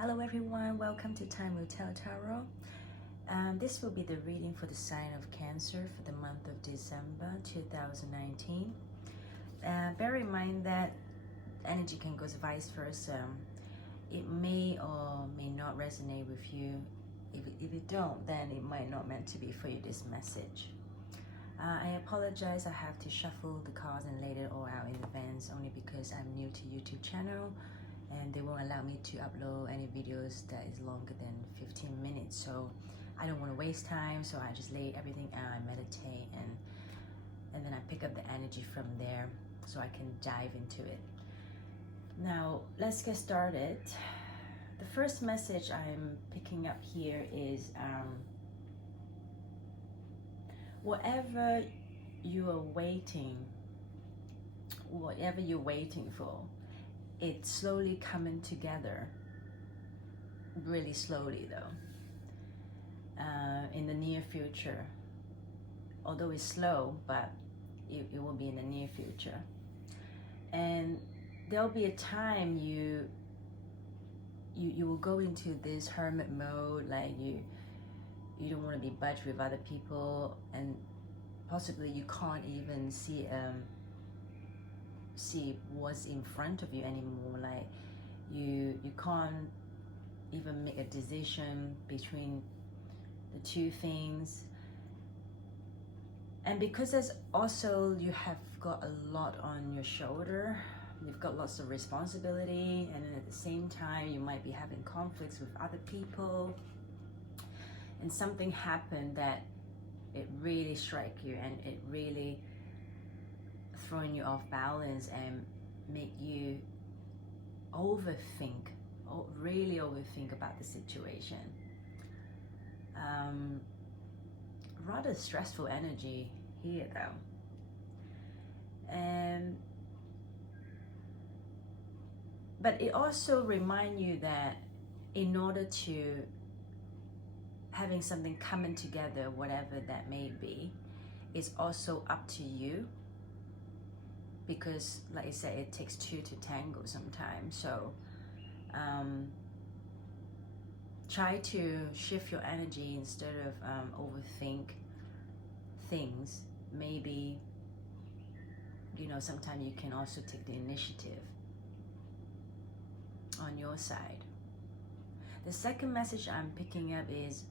Hello everyone, welcome to Time Will Tell Tarot. This will be the reading for the sign of Cancer for the month of December 2019. Bear in mind that energy can go vice versa. It may or may not resonate with you. If it don't, then it might not meant to be for you, this message. I apologize, I have to shuffle the cards and lay it all out in advance only because I'm new to YouTube channel and they won't allow me to upload any videos that is longer than 15 minutes. So I don't want to waste time, so I just lay everything out, I meditate, and then I pick up the energy from there so I can dive into it. Now, let's get started. The first message I'm picking up here is whatever you are waiting, whatever you're waiting for, it's slowly coming together, really slowly though, in the near future. Although it's slow, but it will be in the near future. And there'll be a time you will go into this hermit mode, like you don't want to be budged with other people, and possibly you can't even see what's in front of you anymore. Like you can't even make a decision between the two things. And because there's also, you have got a lot on your shoulder, you've got lots of responsibility, and then at the same time you might be having conflicts with other people, and something happened that it really struck you and it really throwing you off balance and make you really overthink about the situation. Rather stressful energy here though. But it also reminds you that in order to having something coming together, whatever that may be, is also up to you. Because like I said, it takes two to tango sometimes. So try to shift your energy instead of overthink things. Maybe, sometimes you can also take the initiative on your side. The second message I'm picking up is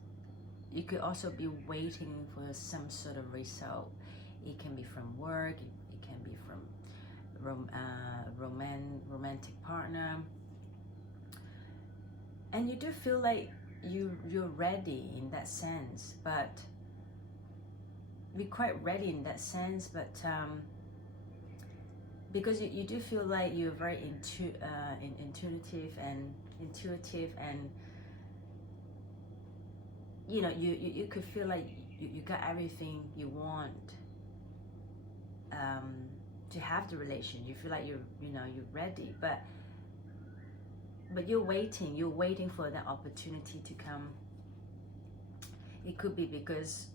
you could also be waiting for some sort of result. It can be from work, it can be from romantic partner, and you do feel like you're ready in that sense, but be quite ready in that sense, but because you do feel like you're very intuitive and you could feel like you got everything you want to have the relation. You feel like you're ready, but you're waiting for that opportunity to come. It could be because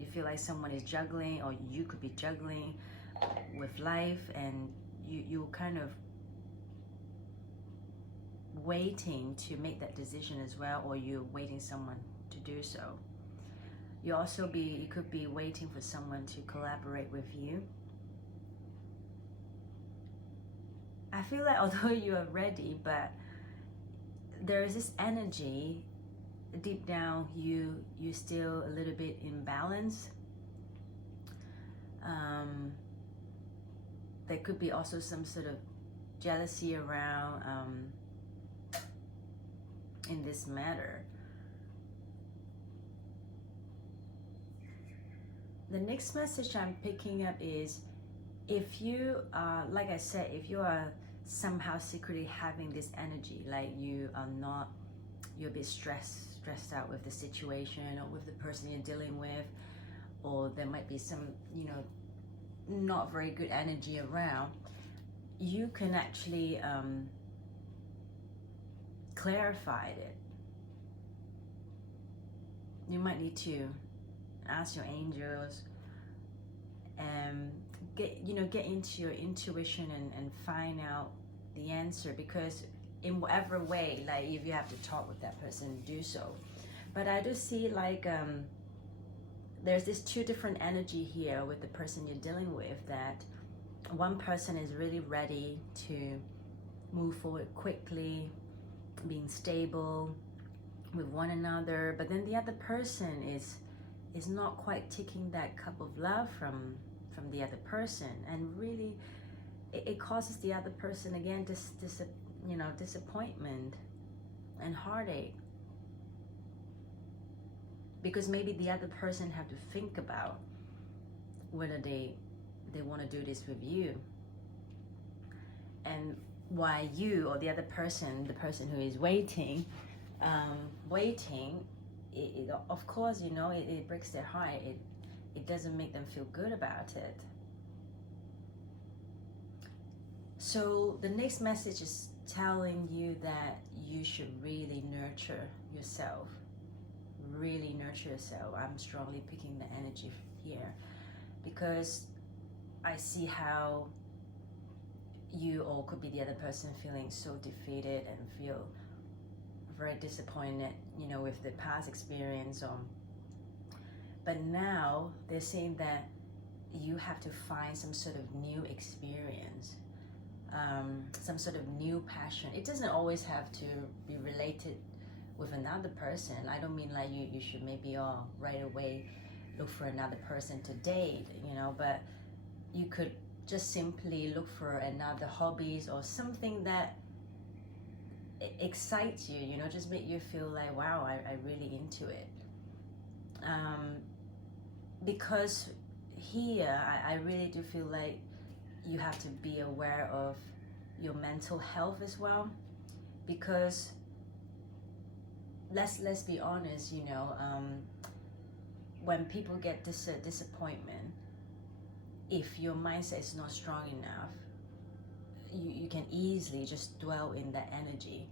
you feel like someone is juggling, or you could be juggling with life, and you're kind of waiting to make that decision as well, or you're waiting someone to do so. You could be waiting for someone to collaborate with you. I feel like although you are ready, but there is this energy deep down, you're still a little bit imbalanced. There could be also some sort of jealousy around in this matter. The next message I'm picking up is, if you are, like I said, if you are somehow secretly having this energy, like you're a bit stressed out with the situation or with the person you're dealing with, or there might be some not very good energy around, you can actually clarify it. You might need to ask your angels and get into your intuition and find out the answer, because in whatever way, like if you have to talk with that person, do so. But I do see like there's this two different energy here with the person you're dealing with, that one person is really ready to move forward quickly, being stable with one another, but then the other person is not quite taking that cup of love from the other person, and really it causes the other person again disappointment and heartache, because maybe the other person have to think about whether they want to do this with you, and why you or the other person, the person who is waiting, it of course, it breaks their heart. It doesn't make them feel good about it. So the next message is telling you that you should really nurture yourself. Really nurture yourself. I'm strongly picking the energy here, because I see how you, or could be the other person, feeling so defeated and feel very disappointed, with the past experience. But now they're saying that you have to find some sort of new experience, some sort of new passion. It doesn't always have to be related with another person. I don't mean like you should maybe right away look for another person to date, but you could just simply look for another hobbies or something that excites you, just make you feel like, wow, I really into it. Because here, I really do feel like you have to be aware of your mental health as well, because let's be honest, when people get disappointment, if your mindset is not strong enough, you can easily just dwell in that energy,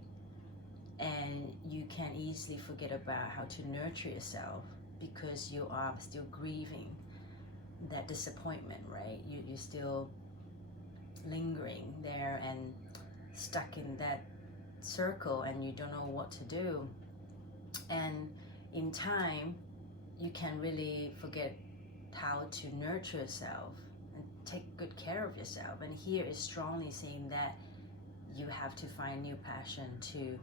and you can easily forget about how to nurture yourself, because you are still grieving that disappointment, right? You're still lingering there and stuck in that circle, and you don't know what to do. And in time, you can really forget how to nurture yourself and take good care of yourself. And here is strongly saying that you have to find new passion to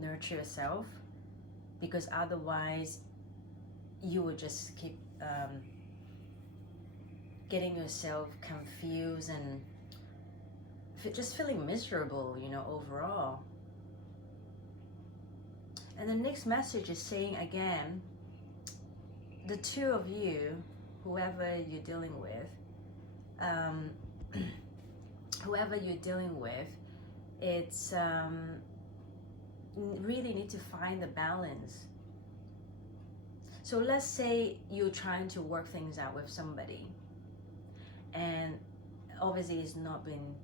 nurture yourself, because otherwise you will just keep getting yourself confused and just feeling miserable, overall. And the next message is saying again, the two of you, whoever you're dealing with, it's really need to find the balance. So let's say you're trying to work things out with somebody, and obviously it's not been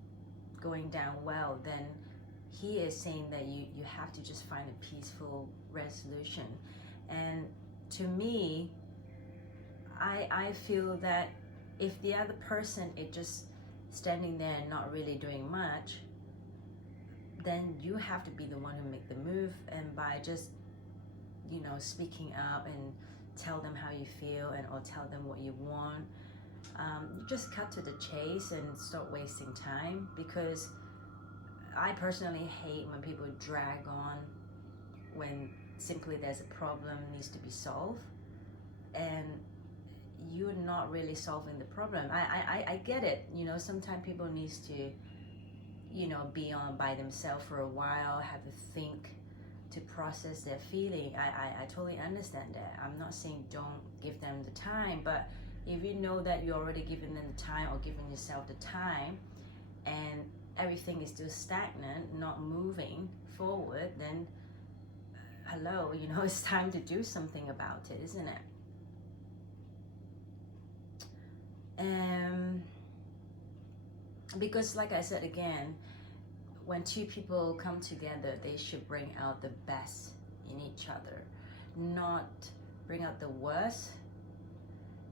going down well, then he is saying that you have to just find a peaceful resolution. And to me, I feel that if the other person is just standing there and not really doing much, then you have to be the one who make the move, and by just speaking up and tell them how you feel, and or tell them what you want. Just cut to the chase and stop wasting time, because I personally hate when people drag on when simply there's a problem needs to be solved, and you're not really solving the problem. I get it, sometimes people needs to be on by themselves for a while, have to think to process their feeling. I totally understand that. I'm not saying don't give them the time, but if you know that you're already giving them the time, or giving yourself the time, and everything is still stagnant, not moving forward, then hello, it's time to do something about it, isn't it? Because like I said again, when two people come together, they should bring out the best in each other, not bring out the worst.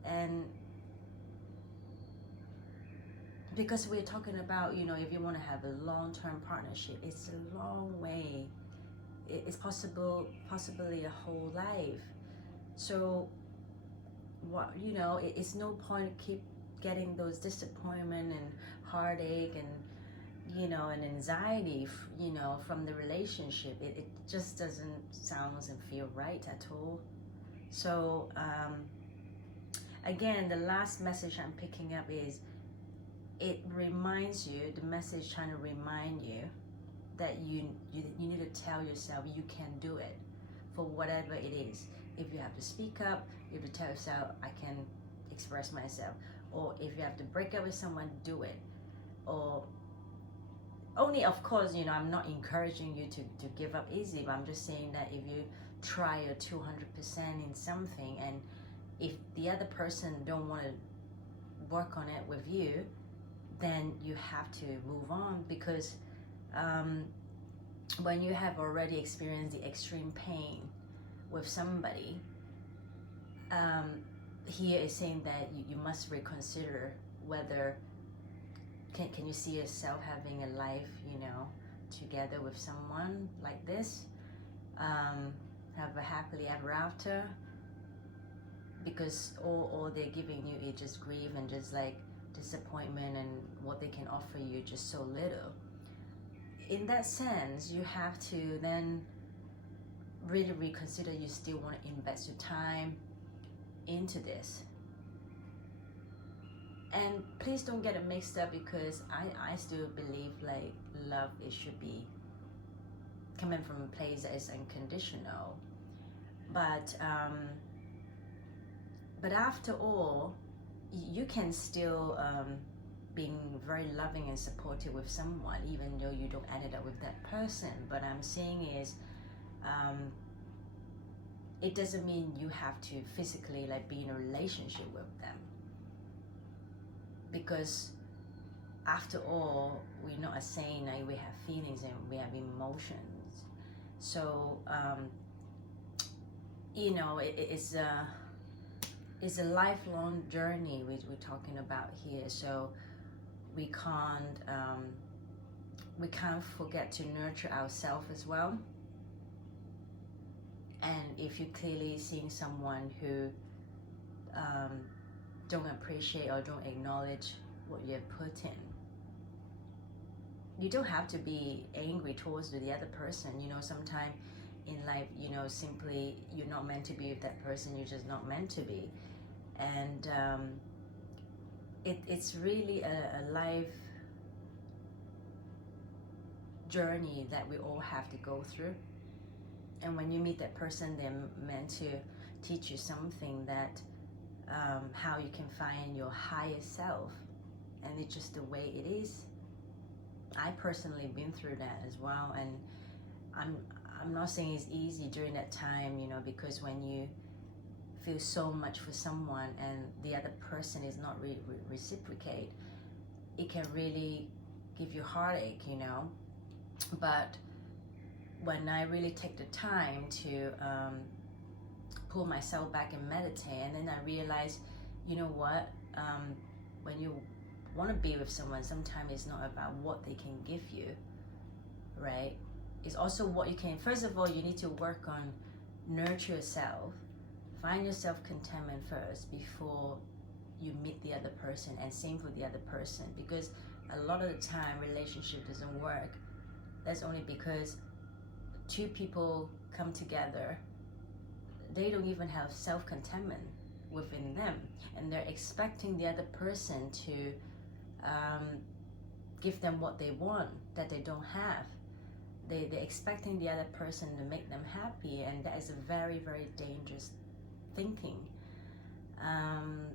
And because we're talking about, you know, if you want to have a long-term partnership, it's a long way. It's possibly a whole life. So what, you know, it's no point keep getting those disappointment and heartache and, you know, and anxiety, you know, from the relationship. It just doesn't sound and feel right at all. So again, the last message I'm picking up is, it reminds you, the message trying to remind you that you need to tell yourself you can do it for whatever it is. If you have to speak up, you have to tell yourself, I can express myself. Or if you have to break up with someone, do it. Or only, of course, you know, I'm not encouraging you to give up easy, but I'm just saying that if you try your 200% in something, and if the other person don't want to work on it with you, then you have to move on. Because when you have already experienced the extreme pain with somebody, here is saying that you must reconsider whether can you see yourself having a life, you know, together with someone like this, have a happily ever after, because all they're giving you is just grief and just like disappointment, and what they can offer you just so little. In that sense, you have to then really reconsider you still want to invest your time into this. And please don't get it mixed up, because I still believe like love, it should be coming from a place that is unconditional. But after all, you can still being very loving and supportive with someone, even though you don't end up with that person. But I'm saying is, it doesn't mean you have to physically like be in a relationship with them, because after all, we're not a saying like we have feelings and we have emotions. So you know, it's a lifelong journey we're talking about here. So we can't forget to nurture ourselves as well. And if you're clearly seeing someone who don't appreciate or don't acknowledge what you have put in, you don't have to be angry towards the other person. You know, sometimes in life, you know, simply you're not meant to be with that person, you're just not meant to be. And it's really a life journey that we all have to go through. And when you meet that person, they're meant to teach you something, that how you can find your higher self, and it's just the way it is. I personally been through that as well, and I'm not saying it's easy during that time, you know, because when you feel so much for someone and the other person is not reciprocate, it can really give you heartache, you know. But when I really take the time to pull myself back and meditate, and then I realize, you know what, when you want to be with someone, sometimes it's not about what they can give you, right? It's also what you can. First of all, you need to work on nurture yourself, find your self-contentment first before you meet the other person, and same for the other person. Because a lot of the time relationship doesn't work, that's only because two people come together, they don't even have self-contentment within them, and they're expecting the other person to give them what they want that they don't have. They're expecting the other person to make them happy, and that is a very, very dangerous thinking. And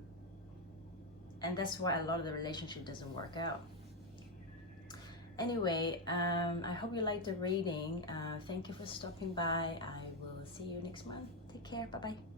that's why a lot of the relationship doesn't work out. Anyway, I hope you liked the reading. Thank you for stopping by. I will see you next month. Take care. Bye-bye.